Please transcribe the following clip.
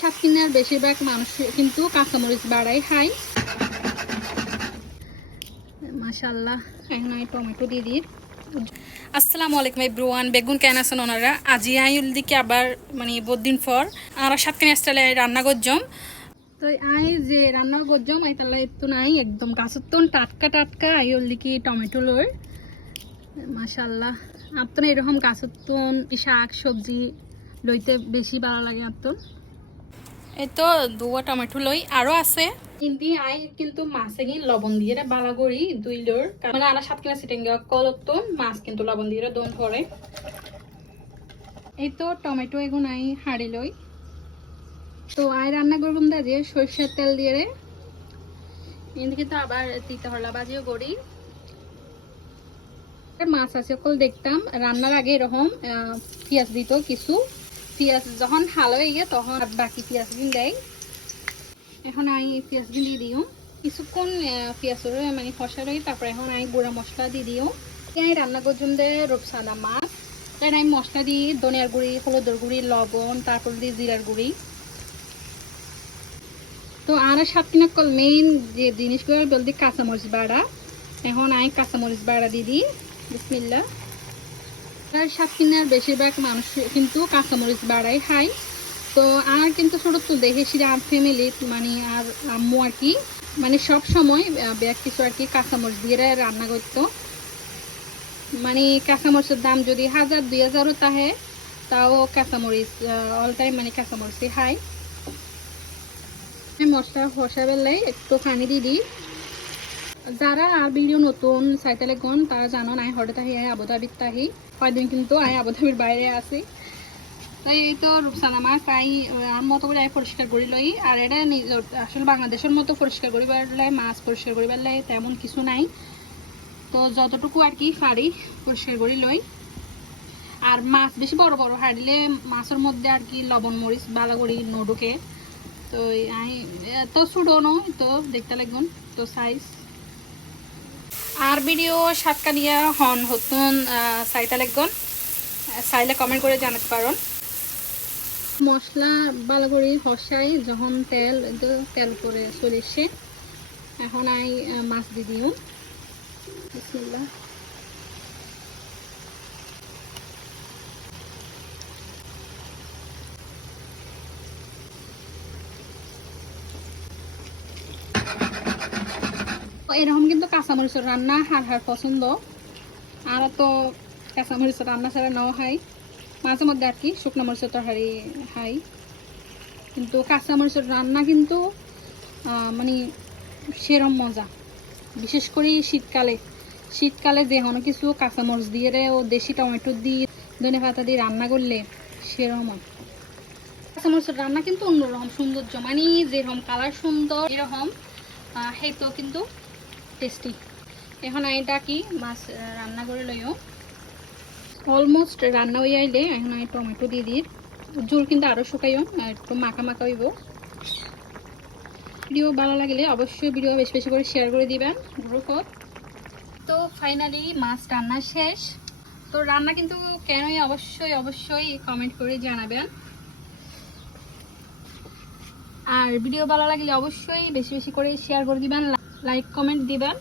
সাতক্ষীরার বেশিরভাগ মানুষ কিন্তু কাঁচামরিচ বাড়াই খায়। মাশাআল্লাহ, এখন আমি টমেটো দিয়ে দিই। আসসালামু আলাইকুম এভরিওয়ান, বেগুন কেন আছেন ওনারা? আজি আইল দিকে আবার মানে বহুদিন পর আর সাতক্ষীরা স্টাইলে রান্না করজম। তো আই যে রান্না করজম আই তাহলে তো নাই একদম গাছের তো টাটকা টাটকা আইল দিকে টমেটো লই। মাশাআল্লাহ, আপনার এরকম গাছের তো শাক সবজি লইতে বেশি ভালো লাগে আপনার। এই তো দুয়া টমেটো লই আরো আছে কিন্তু আই কিন্তু মাছে কি লবণ দিয়ে বালা করি দুইলোর মানে আনা 7 কিলো সিটেঙ্গা কলত মাছ কিন্তু লবণ দিয়ে দন করে। এই তো টমেটো এগুন আই হাড়ি লই। তো আই রান্না করবো দা যে সরষের তেল দিয়ে এদিকে তো আবার তিতা হরলা বাজিও করি। মাছ আছে কল দেখতাম রান্নার আগে এরকম পেঁয়াজ দিত, কিছু পেঁয়াজ যখন হাল হয়ে গিয়ে তখন বাকি পেঁয়াজ দিন দেয়। এখন আই পেঁয়াজ দিয়ে দিও কিছুক্ষণ পেঁয়াজ মানে ফসা রই, তারপর এখন আই গুঁড়া মশলা দিয়ে দিও। আই রান্না করছুন দে রূপসানা মাছ, তাই আমি মশলা দিই ধনিয়ার গুঁড়ি, হলুদের গুঁড়ি, লবণ, তারপর দিয়ে জিরার গুঁড়ি। তো আর সাতক্ষীরা কল মেইন যে জিনিসগুলো বলতে কাঁচামরিচ বাড়া। এখন আই কাঁচামরিচ বাড়া দিয়ে দিই। বিসমিল্লাহ। আর সাতক্ষীরার বেশিরভাগ মানুষ কিন্তু কাঁচামরিচ বাড়াই খায়। তো আর কিন্তু ছোট তো দেখেছি আর ফ্যামিলি মানে আর আম্মু আর কি মানে সব সময় ব্যাগ কিছু আর কি কাঁচামরিচ দিয়ে রান্না করতো। মানে কাঁচামরিচের দাম যদি 1000-2000ও তাহে তাও কাঁচামরিচ অল টাইম মানে কাঁচামরিচই খাই। মশলা ফসা বেলায় একটু পানি দিয়ে দিই। যারা আর ভিডিও নতুন সাইকেলে গন তারা জানো নাই হঠাৎ আহি আবুধাবির তাহি কয়দিন কিন্তু আই আবুধাবির বাইরে আছি। তাই এই তো রূপসানা মাছ আই আর মতো করে আই পরিষ্কার করি লই। আর এটা আসলে বাংলাদেশের মতো পরিষ্কার করিবার লাই মাছ পরিষ্কার করিবার লাই তেমন কিছু নাই, তো যতটুকু আর কি পারি পরিষ্কার করি লই। আর মাছ বেশি বড় বড় হাঁড়িলে মাছের মধ্যে আর কি লবণ মরিচ বালা করি নডুকে। তো আই তো ছোটো নয় তো দেখতে লাগবেন তো সাইজ। আর ভিডিও সাতকানিয়া হন হতুন চাইতে লাগবেন, চাইলে কমেন্ট করে জানাতে পারেন। মশলা ভালো করে কষাই যখন তেল করে চলে এসে এখন আই মাছ দিয়ে দিও। বিসমিল্লাহ। এরকম কিন্তু কাঁচামরিচের রান্না হার পছন্দ। আর তো কাঁচামরিচের রান্না ছাড়া নাও খাই, মাঝে মধ্যে আর কি শুকনো মরিচের তরকারি খাই, কিন্তু কাঁচামরিচের রান্না কিন্তু মানে সেরম মজা। বিশেষ করে শীতকালে যে কোনো কিছু কাঁচামরিচ দিয়ে ও দেশি টমেটো দিয়ে ধনে পাতা দিয়ে রান্না করলে সেরকম। কাঁচামরিচের রান্না কিন্তু অন্যরকম সৌন্দর্য, মানে যেরকম কালার সুন্দর এরকম হেতো কিন্তু টেস্টি। এখন এটা কি মাছ রান্না করে লইও অলমোস্ট রান্না হয়ে আইলে এখন আমি টমেটো দিয়ে দিই। ঝোল কিন্তু আরও শুকাইও একটু মাখা মাখা হইব। ভিডিও ভালো লাগলে অবশ্যই ভিডিও বেশি বেশি করে শেয়ার করে দিবেন গ্রুপত। তো ফাইনালি মাছ রান্না শেষ। তো রান্না কিন্তু কেনই অবশ্যই কমেন্ট করে জানাবেন। আর ভিডিও ভালো লাগলে অবশ্যই বেশি বেশি করে শেয়ার করে দিবেন, লাইক কমেন্ট দিবেন।